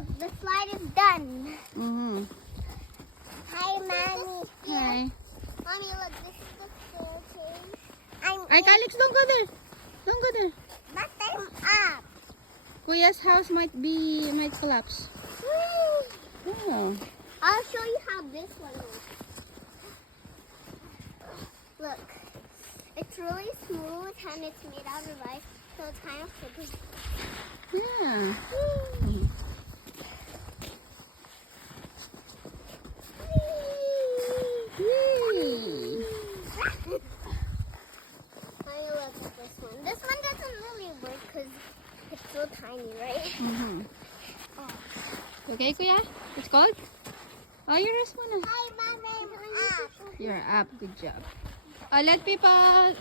look, the slide is done. Mm-hmm. Hi, Mommy. Hi. Mommy, look, this is the staircase. Ay, Calix, don't go there. Don't go there. But I'm up. Kuya's house might collapse. Oh. I'll show you how this one looks. Look, it's really smooth and it's made out of ice, so it's kind of slippery. Yeah. Whee! Mommy, look at this one. This one doesn't really work because it's so tiny, right? Mm-hmm. Oh. Okay, Kuya? It's cold? Oh, you rest muna. Hi, Mommy. I'm up. You're up. Good job. Let people